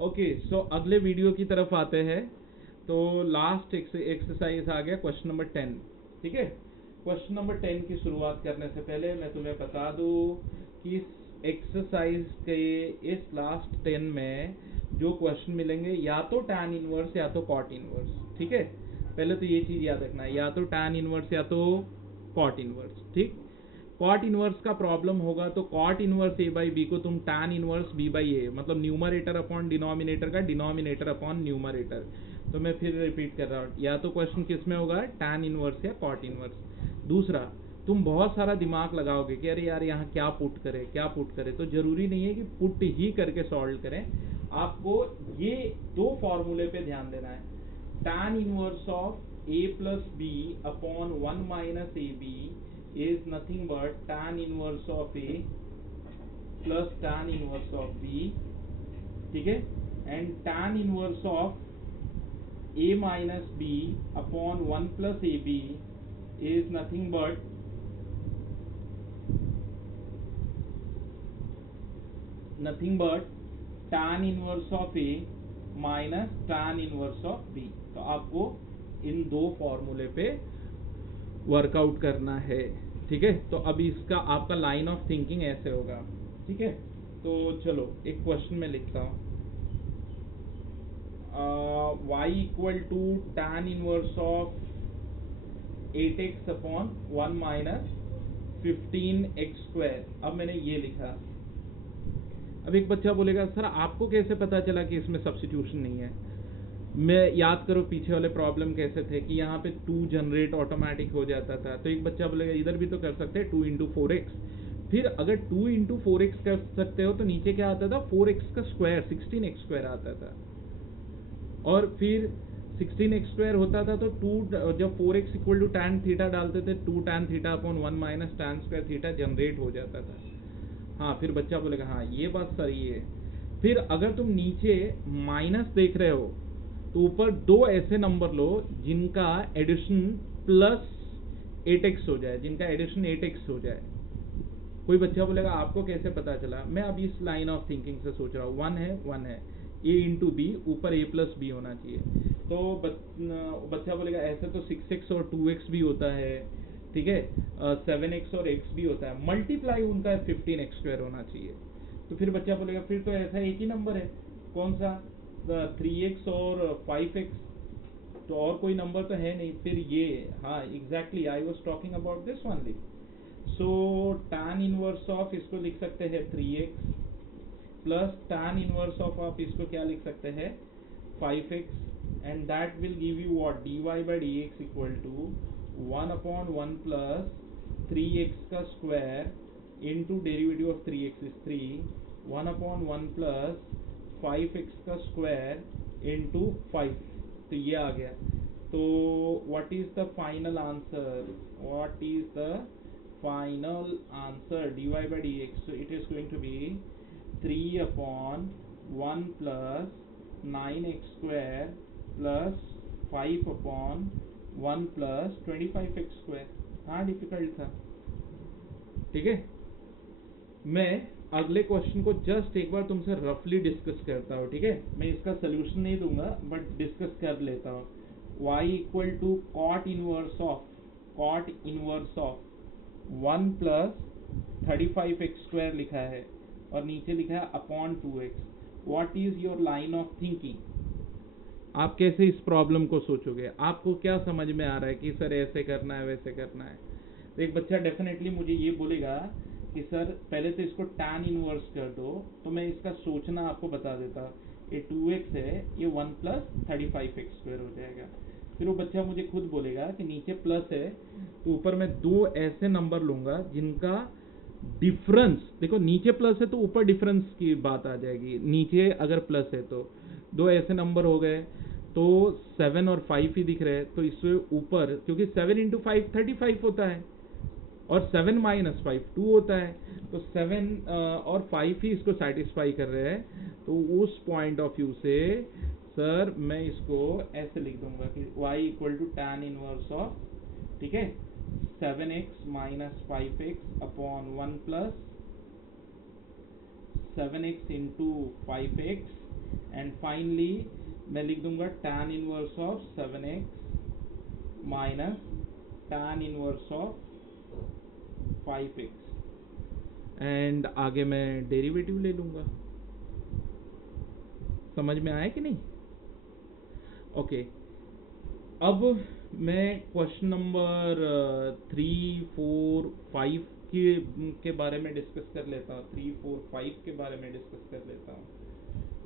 Okay, सो अगले video की तरफ आते हैं। तो लास्ट एक्सरसाइज आ गया क्वेश्चन नंबर 10। ठीक है, क्वेश्चन नंबर 10 की शुरुआत करने से पहले मैं तुम्हें बता दूं कि इस एक्सरसाइज के इस लास्ट 10 में जो क्वेश्चन मिलेंगे या तो tan इनवर्स या तो cot इनवर्स। ठीक है, पहले तो ये चीज़ याद रखना है, या तो tan इनवर्स या तो cot इनवर्स। ठीक, कॉट इनवर्स का प्रॉब्लम होगा तो cot inverse A by B को तुम tan inverse B by A, मतलब न्यूमरेटर अपॉन डिनोमिनेटर का डिनोमिनेटर अपॉन न्यूमरेटर। तो मैं फिर रिपीट कर रहा हूँ, या तो क्वेश्चन किस में होगा, tan इनवर्स या कॉट इनवर्स। दूसरा, तुम बहुत सारा दिमाग लगाओगे कि अरे यार यहाँ क्या पुट करें क्या पुट करें, तो जरूरी नहीं है कि पुट ही करके सॉल्व करें। आपको ये दो फॉर्मूले पे ध्यान देना है, tan inverse of a plus B upon 1 minus A B is nothing but tan inverse of A plus tan inverse of B। ठीक है, and tan inverse of A minus B upon 1 plus AB is nothing but tan inverse of A minus tan inverse of B। तो आपको इन दो फॉर्मूले पे workout करना है। ठीक है, तो अभी इसका आपका लाइन ऑफ थिंकिंग ऐसे होगा। ठीक है, तो चलो एक क्वेश्चन में लिखता हूँ, y equal to tan inverse of 8x upon 1 minus 15x square. अब मैंने ये लिखा। अब एक बच्चा बोलेगा सर आपको कैसे पता चला कि इसमें सब्स्टिट्यूशन नहीं है। मैं याद करो पीछे वाले प्रॉब्लम कैसे थे कि यहाँ पे 2 जनरेट ऑटोमेटिक हो जाता था। तो एक बच्चा बोलेगा इधर भी तो कर सकते हैं 2 इंटू 4x। फिर अगर 2 इंटू 4x कर सकते हो तो नीचे क्या आता था, 4x का स्क्वायर 16x स्क्वायर आता था। और फिर 16x स्क्वायर होता था तो 2 जब 4x equal to tan theta डालते थे 2 tan theta upon 1 minus tan square theta generate हो जाता था। हाँ, फिर बच्चा बोलेगा हाँ ये बात सही है। फिर अगर तुम नीचे माइनस देख रहे हो तो ऊपर दो ऐसे नंबर लो जिनका एडिशन प्लस 8x हो जाए, जिनका एडिशन 8x हो जाए। कोई बच्चा बोलेगा आपको कैसे पता चला। मैं अब इस लाइन ऑफ थिंकिंग से सोच रहा हूँ, 1 है a इंटू बी, ऊपर a प्लस बी होना चाहिए। तो बच्चा बोलेगा ऐसे तो 6x और 2x भी होता है। ठीक है, 7x और x भी होता है, मल्टीप्लाई उनका 15x स्क्वायर होना चाहिए। तो फिर बच्चा बोलेगा फिर तो ऐसा एक ही नंबर है, कौन सा, 3x और 5x, तो और कोई नंबर तो है नहीं। फिर ये, हाँ exactly I was talking about this only. So tan inverse of इसको लिख सकते हैं 3x plus tan inverse of आप इसको क्या लिख सकते हैं 5x, and that will give you what, dy by dx equal to 1 upon 1 plus 3x का square into derivative of 3x is 3, 1 upon 1 plus 5x का स्क्वायर इंटू 5। तो ये आ गया। तो what is the final answer, what is the final answer, dy by dx, so it is going to be 3 upon 1 plus 9x square plus 5 upon 1 plus 25x square। हाँ difficult था। ठीक है, मैं अगले क्वेश्चन को जस्ट एक बार तुमसे रफली डिस्कस करता हूँ। ठीक है, मैं इसका सोल्यूशन नहीं दूंगा बट डिस्कस कर लेता हूँ। y equal to cot inverse of 1 plus 35x square लिखा है और नीचे लिखा है upon 2x। What is your line of thinking, आप कैसे इस प्रॉब्लम को सोचोगे, आपको क्या समझ में आ रहा है कि सर ऐसे करना है वैसे करना है। तो एक बच्चा डेफिनेटली मुझे ये बोलेगा कि सर पहले तो इसको tan इनवर्स कर दो, तो मैं इसका सोचना आपको बता देता। ये 2x है, ये 1 प्लस 35x स्क्वायर हो जाएगा। फिर वो बच्चा मुझे खुद बोलेगा कि नीचे प्लस है तो ऊपर मैं दो ऐसे नंबर लूंगा जिनका डिफरेंस, देखो नीचे प्लस है तो ऊपर डिफरेंस की बात आ जाएगी, नीचे अगर प्लस है तो दो ऐसे नंबर हो गए। तो 7 और 5 ही दिख रहे हैं, तो इससे ऊपर क्योंकि 7 इंटू 5 35 होता है और 7 माइनस 5 2 होता है, तो 7 और 5 ही इसको सेटिस्फाई कर रहे हैं। तो उस पॉइंट ऑफ व्यू से सर मैं इसको ऐसे लिख दूंगा कि y equal to tan inverse of, ठीक है, 7x minus 5x upon 1 plus 7x into 5x and finally मैं लिख दूंगा tan inverse of 7x minus tan inverse of 5x and आगे मैं डेरिवेटिव ले लूंगा। समझ में आया कि नहीं? ओके अब मैं क्वेश्चन नंबर 3, 4, 5 के बारे में डिस्कस कर लेता हूँ। 3, 4, 5 के बारे में डिस्कस कर लेता हूँ।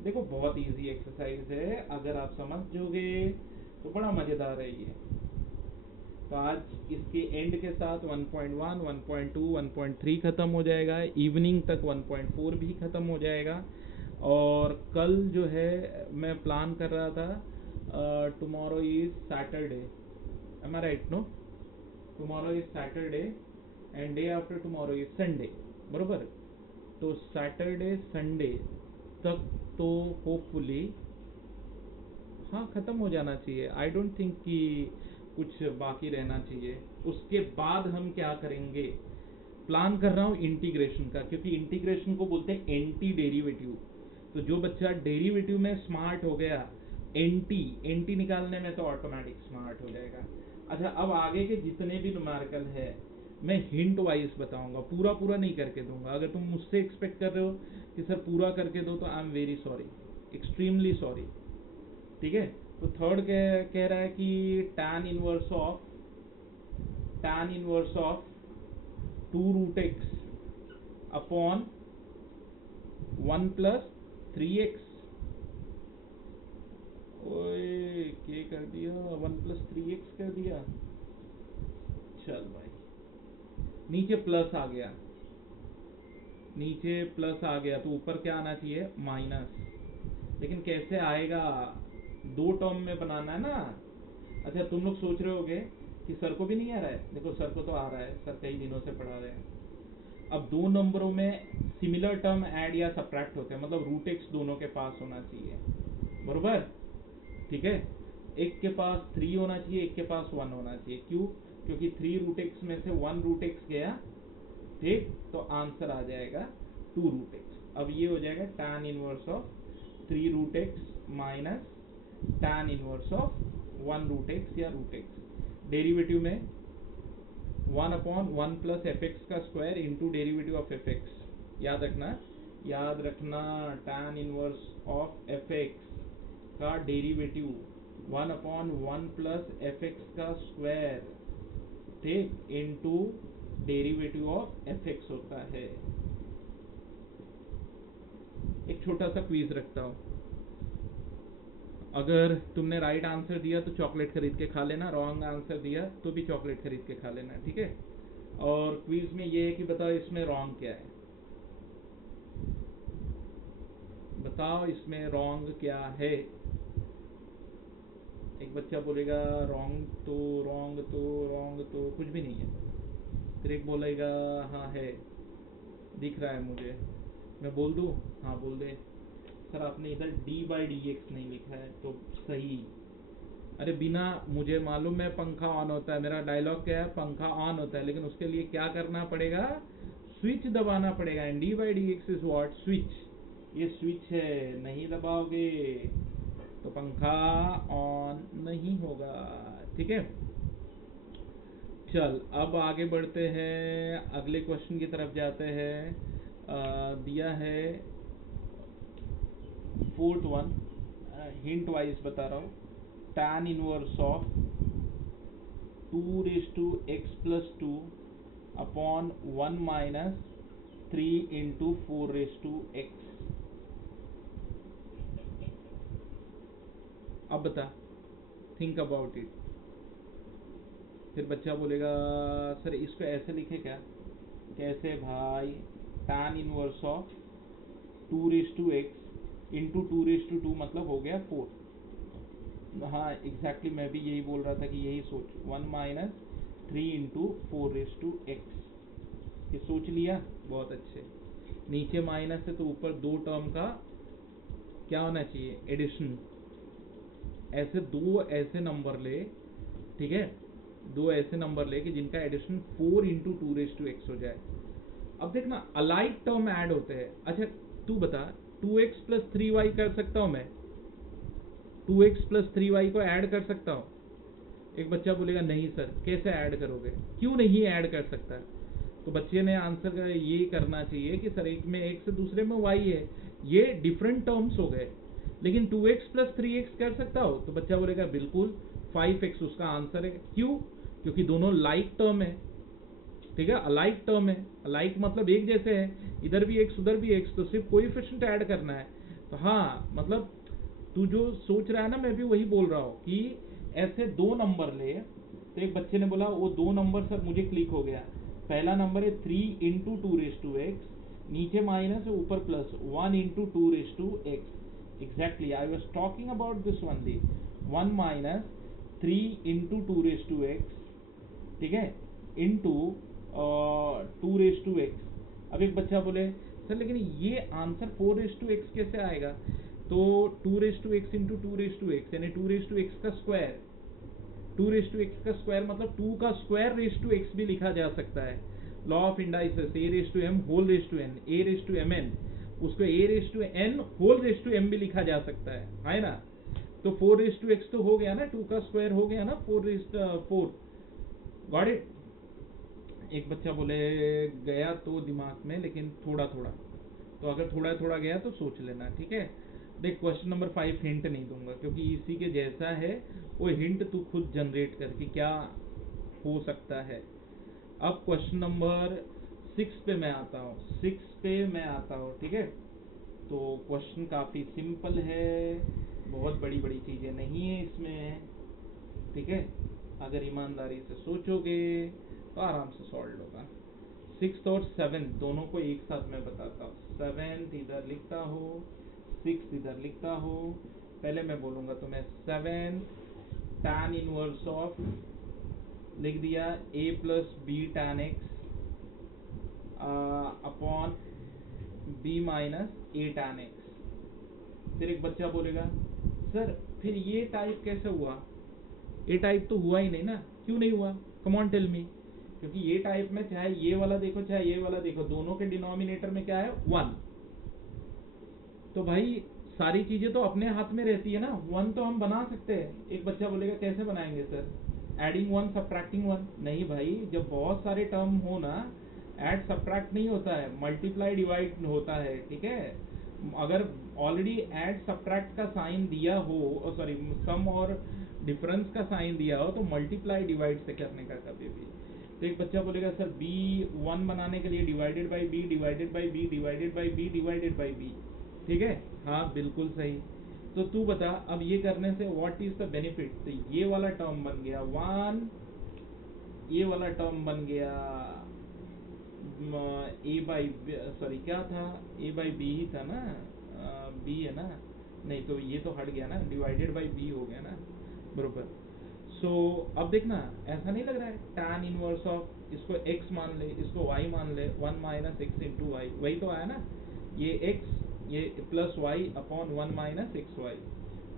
देखो बहुत इजी एक्सरसाइज है, अगर आप समझ जाओगे तो बड़ा मज़ेदार है ये। तो आज इसके एंड के साथ 1.1, 1.2, 1.3 ख़त्म हो जाएगा, इवनिंग तक 1.4 भी ख़त्म हो जाएगा। और कल जो है मैं प्लान कर रहा था, tomorrow is Saturday, am I right? No, tomorrow is Saturday and day after tomorrow is Sunday, बरोबर? तो सैटरडे संडे तक तो होपफुली हाँ ख़त्म हो जाना चाहिए। आई डोंट थिंक कि कुछ बाकी रहना चाहिए। उसके बाद हम क्या करेंगे, प्लान कर रहा हूँ इंटीग्रेशन का, क्योंकि इंटीग्रेशन को बोलते हैं एंटी डेरिवेटिव। तो जो बच्चा डेरिवेटिव में स्मार्ट हो गया, एंटी निकालने में तो ऑटोमेटिक स्मार्ट हो जाएगा। अच्छा, अब आगे के जितने भी न्यूमेरिकल है मैं हिंट वाइज बताऊंगा, पूरा पूरा नहीं करके दूंगा। अगर तुम मुझसे एक्सपेक्ट कर रहे हो कि सर पूरा करके दो तो I am very sorry, extremely sorry. ठीक है, तो थर्ड कह रहा है कि tan inverse of 2 root x upon 1 plus 3x। ओए क्या कर दिया, 1 प्लस 3x कर दिया। चल भाई, नीचे प्लस आ गया, नीचे प्लस आ गया तो ऊपर क्या आना चाहिए, माइनस। लेकिन कैसे आएगा, दो टर्म में बनाना है ना। अच्छा, तुम लोग सोच रहे होगे कि सर को भी नहीं आ रहा है। देखो सर को तो आ रहा है, सर कई दिनों से पढ़ा रहे हैं। अब दो नंबरों में सिमिलर टर्म ऐड या सब्ट्रैक्ट होते हैं, मतलब रूट एक्स दोनों के पास होना चाहिए, बरोबर? ठीक है, एक के पास 3 होना चाहिए, एक के पास 1 होना चाहिए। क्यों? क्योंकि 3 रूट एक्स में से 1 रूट एक्स गया, ठीक, तो आंसर आ जाएगा 2 रूट एक्स। अब ये हो जाएगा tan inverse of 3 root x minus tan inverse of 1 root x या रूट एक्स। डेरिवेटिव में 1 अपॉन 1 प्लस एफ एक्स का square into derivative of f x. याद रखना tan inverse of f x का derivative 1 upon 1 plus f x का square, ठीक, into derivative of f x होता है। एक छोटा सा क्विज रखता हूँ, अगर तुमने राइट आंसर दिया तो चॉकलेट खरीद के खा लेना, रॉन्ग आंसर दिया तो भी चॉकलेट खरीद के खा लेना, ठीक है? और क्विज में ये है कि बताओ इसमें रॉन्ग क्या है, बताओ इसमें रॉन्ग क्या है। एक बच्चा बोलेगा रॉन्ग तो कुछ भी नहीं है। फिर एक बोलेगा हाँ है, दिख रहा है मुझे, मैं बोल दूँ? हाँ बोल दे। सर आपने इधर d/dx नहीं लिखा है तो सही। अरे बिना, मुझे मालूम है पंखा ऑन होता है, मेरा डायलॉग क्या है, पंखा ऑन होता है, लेकिन उसके लिए क्या करना पड़ेगा, स्विच दबाना पड़ेगा। And d/dx is what, switch. ये स्विच है, नहीं दबाओगे तो पंखा ऑन नहीं होगा, ठीक है? चल अब आगे बढ़ते हैं, अगले क्वेश्चन की तरफ जाते हैं। दिया है 4th वन, हिंट वाइज बता रहा हूँ, tan inverse of 2x+2 upon 1 minus 3 into 4x। अब बता, थिंक अबाउट इट। फिर बच्चा बोलेगा सर इसको ऐसे लिखे क्या? कैसे भाई, tan inverse of 2x into 2 मतलब हो गया 4। हाँ एग्जैक्टली, मैं भी यही बोल रहा था कि यही सोच, 1 माइनस 3 इंटू 4x। ये सोच लिया, बहुत अच्छे। नीचे माइनस है तो ऊपर दो टर्म का क्या होना चाहिए, एडिशन। ऐसे दो ऐसे नंबर ले, ठीक है, दो ऐसे नंबर ले कि जिनका एडिशन 4 इंटू 2x हो जाए। अब देखना अलाइक टर्म ऐड होते हैं। अच्छा तू बता, 2x प्लस 3y कर सकता हूँ मैं, 2x प्लस 3y को ऐड कर सकता हूँ। एक बच्चा बोलेगा नहीं सर कैसे ऐड करोगे, क्यों नहीं ऐड कर सकता? तो बच्चे ने आंसर ये करना चाहिए कि सर एक में x है दूसरे में y है, ये डिफरेंट टर्म्स हो गए, लेकिन 2x प्लस 3x कर सकता हो? तो बच्चा बोलेगा बिल्कुल 5x उसका आंसर है। क्यों? क्योंकि दोनों लाइक टर्म है, ठीक है, अलाइक टर्म है। अलाइक मतलब एक जैसे है, इधर भी x उधर भी x, तो सिर्फ कोएफिशिएंट ऐड करना है। तो हाँ मतलब तू जो सोच रहा है ना, मैं भी वही बोल रहा हूँ कि ऐसे दो नंबर ले। तो एक बच्चे ने बोला वो दो नंबर सर मुझे क्लिक हो गया। पहला नंबर है 3 इंटू 2x, नीचे माइनस है ऊपर plus 1 into 2x। Exactly I was talking about this only, 1 minus 3 into 2x, ठीक है, इंटू 2x। अब एक बच्चा बोले सर लेकिन ये आंसर 4x कैसे आएगा? तो 2x इंटू 2x यानी 2x का स्क्वायर, 2x का स्क्वायर मतलब 2 का स्क्वायर रेस टू x भी लिखा जा सकता है। Law of indices a raise to m whole raise to n, a raise to mn, उसको a raise to n whole raise to m भी लिखा जा सकता है ना? तो 4x तो हो गया ना, 2 का स्क्वायर हो गया ना 4। Got it? एक बच्चा बोले गया तो दिमाग में लेकिन थोड़ा थोड़ा, तो अगर थोड़ा थोड़ा गया तो सोच लेना, ठीक है। देख क्वेश्चन नंबर 5 हिंट नहीं दूंगा क्योंकि इसी के जैसा है, वो हिंट तू खुद जनरेट करके क्या हो सकता है। अब क्वेश्चन नंबर 6 पे मैं आता हूँ, ठीक है। तो क्वेश्चन काफ़ी सिंपल है, बहुत बड़ी बड़ी चीज़ें नहीं है इसमें, ठीक है। अगर ईमानदारी से सोचोगे तो आराम से सॉल्व होगा। 6th और 7th दोनों को एक साथ मैं बताता हूँ। 7th इधर लिखता हो, 6th इधर लिखता हो। पहले मैं बोलूँगा तो मैं 7th tan इनवर्स ऑफ लिख दिया a plus B tan x upon b minus a tan x। फिर एक बच्चा बोलेगा सर फिर ये टाइप कैसे हुआ? ये टाइप तो हुआ ही नहीं ना। क्यों नहीं हुआ? Come on tell me. क्योंकि ये टाइप में चाहे ये वाला देखो चाहे ये वाला देखो, दोनों के डिनोमिनेटर में क्या है? 1। तो भाई सारी चीजें तो अपने हाथ में रहती है ना, 1 तो हम बना सकते हैं। एक बच्चा बोलेगा कैसे बनाएंगे सर? Adding 1 subtracting 1। नहीं भाई, जब बहुत सारे टर्म हो ना, ऐड सब्ट्रैक्ट नहीं होता है, मल्टीप्लाई डिवाइड होता है, ठीक है। अगर ऑलरेडी ऐड सब्ट्रैक्ट का साइन दिया हो, सॉरी सम और डिफरेंस का साइन दिया हो, तो मल्टीप्लाई डिवाइड से करने का कभी भी। तो एक बच्चा बोलेगा सर b 1 बनाने के लिए divided by b divided by b divided by b divided by b, ठीक है। हाँ बिल्कुल सही। तो तू बता अब ये करने से व्हाट इज द बेनिफिट? तो ये वाला टर्म बन गया 1, ये वाला टर्म बन गया a बाई, सॉरी क्या था, a बाई b ही था ना, b है ना, नहीं तो ये तो हट गया ना, डिवाइडेड बाई b हो गया ना, बरोबर। सो अब देखना ऐसा नहीं लग रहा है, tan इनवर्स ऑफ इसको x मान ले, इसको y मान ले, 1 माइनस एक्स इंटू वाई, वही तो आया ना, ये x ये plus Y upon 1 minus X Y.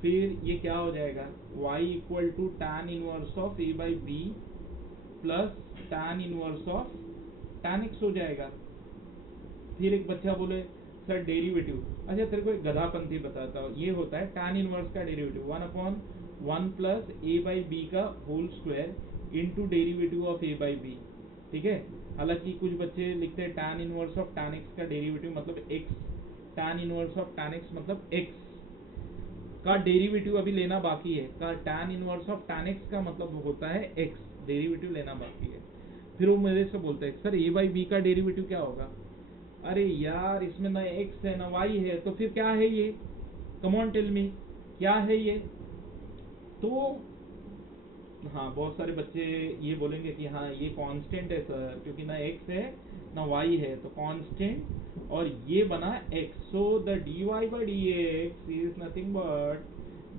फिर ये क्या हो जाएगा? y equal to tan inverse of a by B plus tan inverse of tan x हो जाएगा। फिर एक बच्चा बोले सर डेरिवेटिव, अच्छा तेरे को एक गधापंथी बताता हूँ, ये होता है tan इनवर्स का derivative 1 upon 1 plus a by b का whole square into derivative of a by b, ठीक है। हालांकि कुछ बच्चे लिखते हैं tan inverse of tan x का डेरिवेटिव मतलब x, tan inverse of tan x मतलब x का डेरिवेटिव अभी लेना बाकी है, का tan inverse of tan x का मतलब होता है x, डेरिवेटिव लेना बाकी है। फिर वो मेरे से बोलते हैं सर a बाई बी का डेरिवेटिव क्या होगा? अरे यार इसमें ना x है ना y है, तो फिर क्या है ये? कम ऑन टेल मी, क्या है ये? तो हाँ बहुत सारे बच्चे ये बोलेंगे कि हाँ ये कांस्टेंट है सर, क्योंकि ना x है ना y है, तो कांस्टेंट और ये बना x, so the dy by D X is nothing but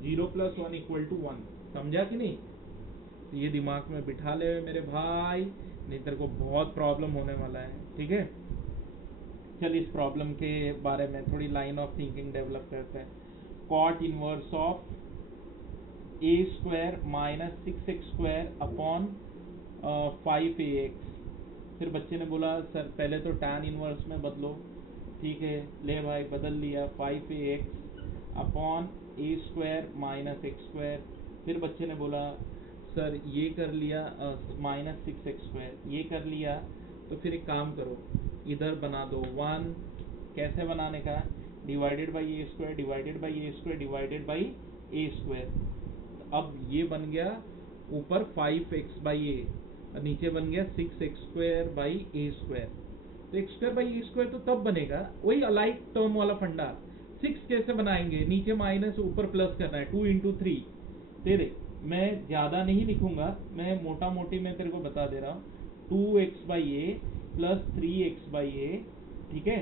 0 plus 1 equal to 1। समझा कि नहीं? तो ये दिमाग में बिठा ले मेरे भाई, नहीं तेरे को बहुत प्रॉब्लम होने वाला है, ठीक है। चल इस प्रॉब्लम के बारे में थोड़ी लाइन ऑफ थिंकिंग डेवलप करते हैं। Cot inverse of a square minus 6x square upon 5ax। फिर बच्चे ने बोला सर पहले तो tan इनवर्स में बदलो, ठीक है, ले भाई बदल लिया 5ax अपॉन ए स्क्वायर माइनस एक्स स्क्वायर। फिर बच्चे ने बोला सर ये कर लिया माइनस 6x², ये कर लिया, तो फिर एक काम करो, इधर बना दो 1। कैसे बनाने का? Divided by A square divided by A square divided by A square. अब ये बन गया ऊपर 5x/a और नीचे बन गया 6x²/a²। तो x²/a² तो तब बनेगा, वही अलाइक टर्म वाला फंडा। 6 कैसे बनाएंगे? नीचे माइनस ऊपर प्लस करना है, 2 × 3। तेरे मैं ज़्यादा नहीं लिखूंगा, मैं मोटा मोटी मैं तेरे को बता दे रहा हूँ। 2x/a प्लस 3x/a, ठीक है,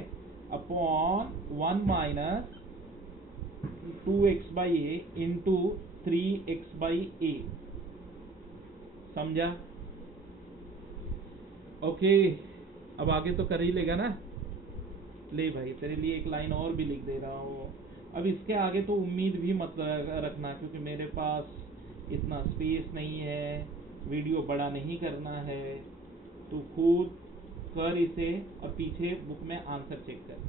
upon 1 minus 2x/a into 3x/a। समझा? ओके, अब आगे तो कर ही लेगा ना। ले भाई तेरे लिए एक लाइन और भी लिख दे रहा हूँ। अब इसके आगे तो उम्मीद भी मत रखना, क्योंकि मेरे पास इतना स्पेस नहीं है, वीडियो बड़ा नहीं करना है। तो खुद कर इसे और पीछे बुक में आंसर चेक कर,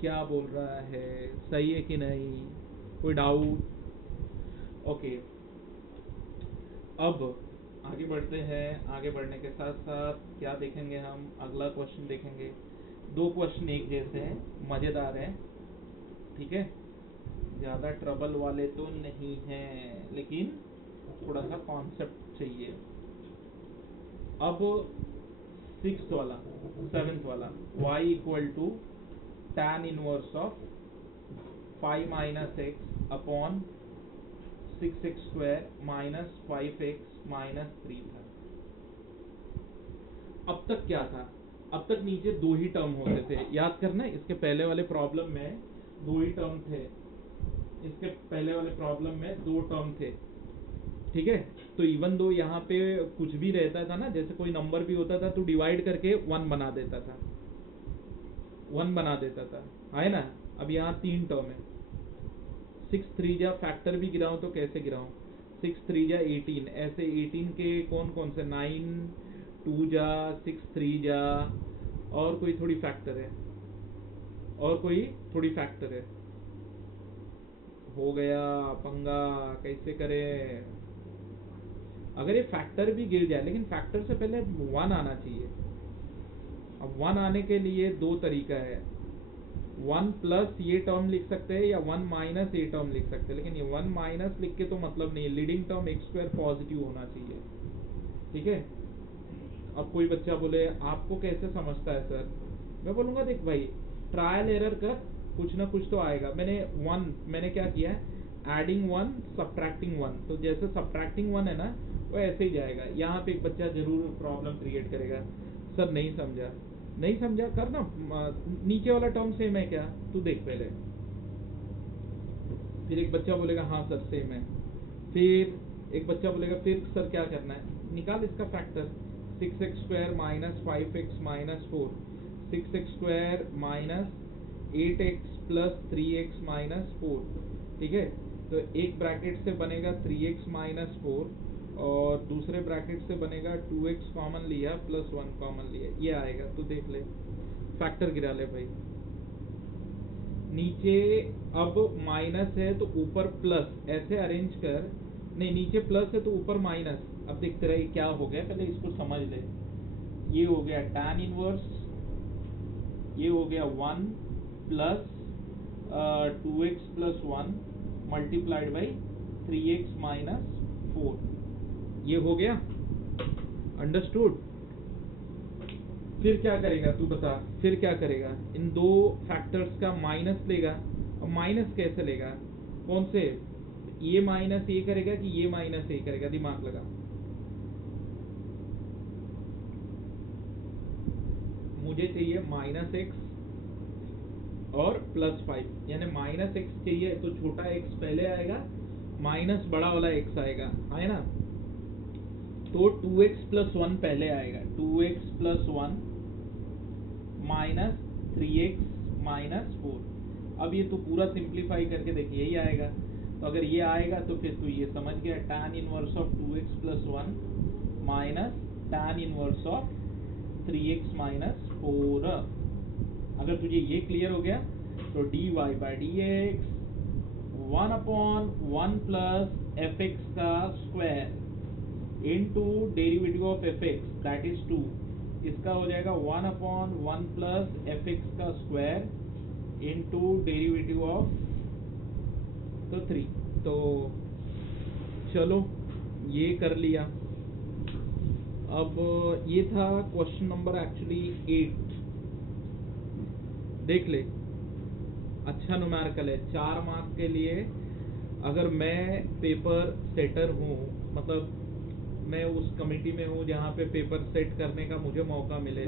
क्या बोल रहा है, सही है कि नहीं, कोई डाउट? ओके, अब आगे बढ़ते हैं। आगे बढ़ने के साथ साथ क्या देखेंगे हम? अगला क्वेश्चन देखेंगे। 2 क्वेश्चन एक जैसे हैं, मज़ेदार हैं, ठीक है, ज़्यादा ट्रबल वाले तो नहीं हैं, लेकिन थोड़ा सा कॉन्सेप्ट चाहिए। अब 6th वाला, 7th वाला, y = tan inverse of 5 - x upon 6x² minus 5x minus 3 था। अब तक क्या था? अब तक नीचे 2 ही टर्म होते थे, याद करना। इसके पहले वाले प्रॉब्लम में 2 ही टर्म थे, इसके पहले वाले प्रॉब्लम में 2 टर्म थे, ठीक है। तो इवन दो यहाँ पे कुछ भी रहता था ना, जैसे कोई नंबर भी होता था तो डिवाइड करके 1 बना देता था, 1 बना देता था, है ना। अब यहाँ 3 टर्म है। 6 3 जा फैक्टर भी गिराऊं तो कैसे गिराऊं? 6 3 जा 18, ऐसे 18 के कौन कौन से? 9 2 जा 6 3 जा, और कोई थोड़ी फैक्टर है, और कोई थोड़ी फैक्टर है। हो गया पंगा, कैसे करें? अगर ये फैक्टर भी गिर जाए, लेकिन फैक्टर से पहले 1 आना चाहिए। अब 1 आने के लिए 2 तरीका है, 1 प्लस ये टर्म लिख सकते हैं या 1 माइनस ये टर्म लिख सकते हैं, लेकिन ये 1 माइनस लिख के तो मतलब नहीं है, लीडिंग टर्म x² पॉजिटिव होना चाहिए, ठीक है। अब कोई बच्चा बोले आपको कैसे समझता है सर? मैं बोलूँगा देख भाई, ट्रायल एरर कर, कुछ ना कुछ तो आएगा। मैंने क्या किया है, एडिंग 1 सब्ट्रैक्टिंग 1, तो जैसे सब्ट्रैक्टिंग 1 है ना, वो ऐसे ही जाएगा। यहाँ पे एक बच्चा जरूर प्रॉब्लम क्रिएट करेगा, सर नहीं समझा। नहीं समझा कर ना, नीचे वाला टर्म सेम है क्या, तू देख पहले। फिर एक बच्चा बोलेगा हाँ सर सेम है। फिर एक बच्चा बोलेगा फिर सर क्या करना है? निकाल इसका factor, 6x² minus 5x minus 4, 6x² minus 8x plus 3x minus 4, ठीक है। तो एक ब्रैकेट से बनेगा 3x माइनस 4 और दूसरे ब्रैकेट से बनेगा 2x कॉमन लिया प्लस 1 कॉमन लिया, ये आएगा। तो देख ले, फैक्टर गिरा ले भाई। नीचे अब माइनस है तो ऊपर प्लस, ऐसे अरेंज कर। नहीं, नीचे प्लस है तो ऊपर माइनस। अब देखते रहे क्या हो गया, पहले इसको समझ ले। ये हो गया tan इनवर्स, ये हो गया 1 plus 2x plus 1 multiplied by 3x minus 4, ये हो गया। अंडरस्टूड? फिर क्या करेगा तू बता, फिर क्या करेगा? इन 2 फैक्टर्स का माइनस लेगा। और माइनस कैसे लेगा? कौन से? ये माइनस ये करेगा कि ये माइनस ये करेगा? दिमाग लगा। मुझे चाहिए -x और +5, यानी -x चाहिए तो छोटा x पहले आएगा, माइनस बड़ा वाला x आएगा, है ना। तो 2x प्लस 1 पहले आएगा, 2x plus 1 minus 3x minus 4। अब ये तो पूरा सिंप्लीफाई करके देखिए, यही आएगा। तो अगर ये आएगा तो फिर तो ये समझ गया, tan inverse of 2x plus 1 minus tan inverse of 3x minus 4। अगर तुझे ये क्लियर हो गया तो dy by dx 1/1 plus fx का square into derivative of fx that is 2, इसका हो जाएगा 1/1 प्लस fx का स्क्वायर इनटू डेरिवेटिव ऑफ तो 3। तो चलो ये कर लिया। अब ये था क्वेश्चन नंबर एक्चुअली 8। देख ले, अच्छा न्यूमेरिकल है, 4 मार्क्स के लिए। अगर मैं पेपर सेटर हूँ, मतलब मैं उस कमिटी में हूँ जहाँ पे पेपर सेट करने का मुझे मौका मिले,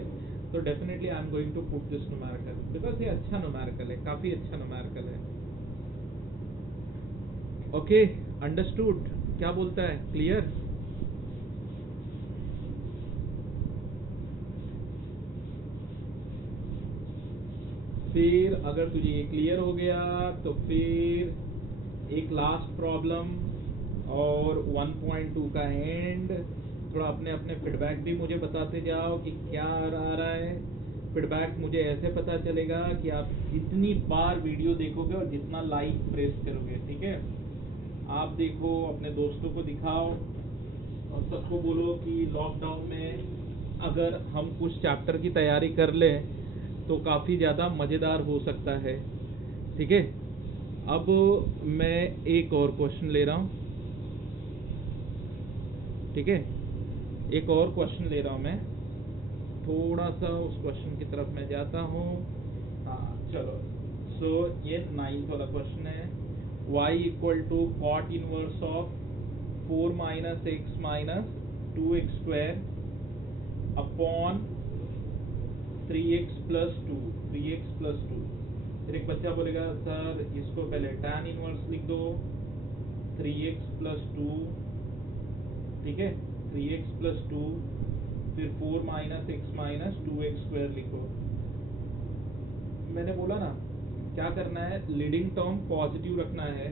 तो definitely I am going to put this numerical because ये अच्छा न्यूमेरिकल है, काफ़ी अच्छा न्यूमेरिकल है। Okay, understood? क्या बोलता है, क्लियर? फिर अगर तुझे ये क्लियर हो गया तो फिर एक लास्ट प्रॉब्लम और 1.2 का एंड। थोड़ा अपने अपने फीडबैक भी मुझे बताते जाओ कि क्या आ रहा है। फीडबैक मुझे ऐसे पता चलेगा कि आप जितनी बार वीडियो देखोगे और जितना लाइक प्रेस करोगे, ठीक है? आप देखो, अपने दोस्तों को दिखाओ और सबको बोलो कि लॉकडाउन में अगर हम कुछ चैप्टर की तैयारी कर लें तो काफ़ी ज़्यादा मज़ेदार हो सकता है, ठीक है? अब मैं एक और क्वेश्चन ले रहा हूँ, ठीक है? एक और क्वेश्चन ले रहा हूँ मैं, थोड़ा सा उस क्वेश्चन की तरफ मैं जाता हूँ। हाँ चलो, सो ये 9th वाला क्वेश्चन है। y equal to cot inverse of 4 minus X minus 2x square upon 3x plus 2। फिर एक बच्चा बोलेगा सर इसको पहले tan इनवर्स लिख दो 3x प्लस 2, ठीक है? 3x प्लस 2, फिर 4 minus X minus 2x square लिखो। मैंने बोला ना क्या करना है, लीडिंग टर्म पॉजिटिव रखना है।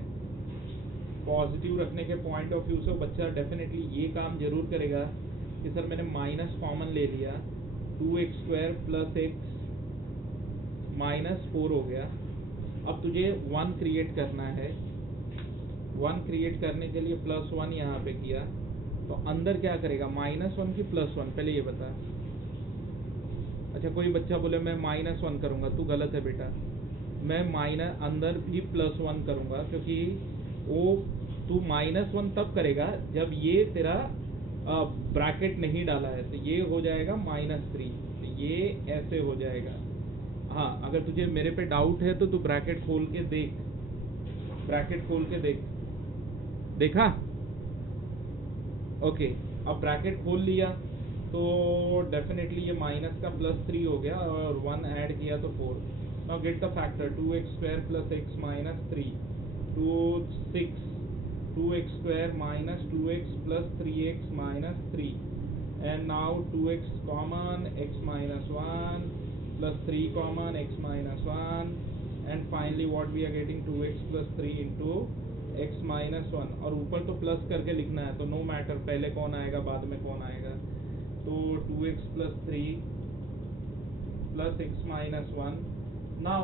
पॉजिटिव रखने के पॉइंट ऑफ व्यू से बच्चा डेफिनेटली ये काम जरूर करेगा कि सर मैंने माइनस कॉमन ले लिया, 2x square plus x minus 4 हो गया। अब तुझे 1 क्रिएट करना है। 1 क्रिएट करने के लिए प्लस 1 यहाँ पे किया, तो अंदर क्या करेगा, -1 की +1, पहले ये बता। अच्छा, कोई बच्चा बोले मैं -1 करूँगा, तू गलत है बेटा। मैं अंदर भी +1 करूँगा, क्योंकि वो तू -1 तब करेगा जब ये तेरा ब्रैकेट नहीं डाला है, तो ये हो जाएगा -3, तो ये ऐसे हो जाएगा। हाँ, अगर तुझे मेरे पे डाउट है तो तू ब्रैकेट खोल के देख, ब्रैकेट खोल के देख। देखा? ओके, अब ब्रैकेट खोल लिया तो डेफिनेटली ये माइनस का +3 हो गया और 1 ऐड किया तो 4। Now get the factor, 2x square plus x minus 3 2 6, 2x square minus 2x plus 3x minus 3, and now 2x common, x minus 1 plus 3 common, x minus 1, and finally what we are getting, 2x plus 3 into x minus 1। और ऊपर तो plus करके लिखना है, तो no matter पहले कौन आएगा बाद में कौन आएगा। तो 2x plus 3 plus x minus 1। now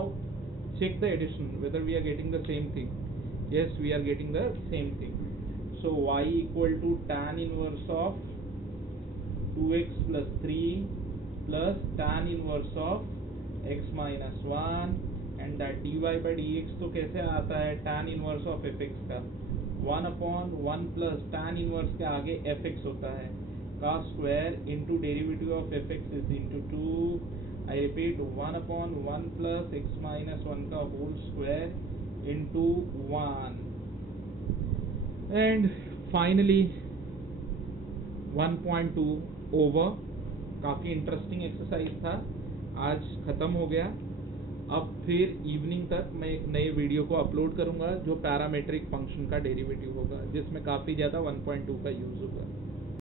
check the addition whether we are getting the same thing। yes, we are getting the same thing। so y equal to tan inverse of 2x plus 3 plus tan inverse of x minus 1 and that dy by dx तो कैसे आता है, tan inverse of fx का 1/1 plus tan inverse के आगे fx होता है का square into derivative of fx is into 2। I repeat 1/1 plus x minus 1 का whole square into 1 and finally 1.2 over. काफ़ी इंटरेस्टिंग एक्सरसाइज था, आज ख़त्म हो गया। अब फिर इवनिंग तक मैं एक नए वीडियो को अपलोड करूंगा जो पैरामेट्रिक फंक्शन का डेरिवेटिव होगा, जिसमें काफ़ी ज़्यादा 1.2 का यूज़ होगा।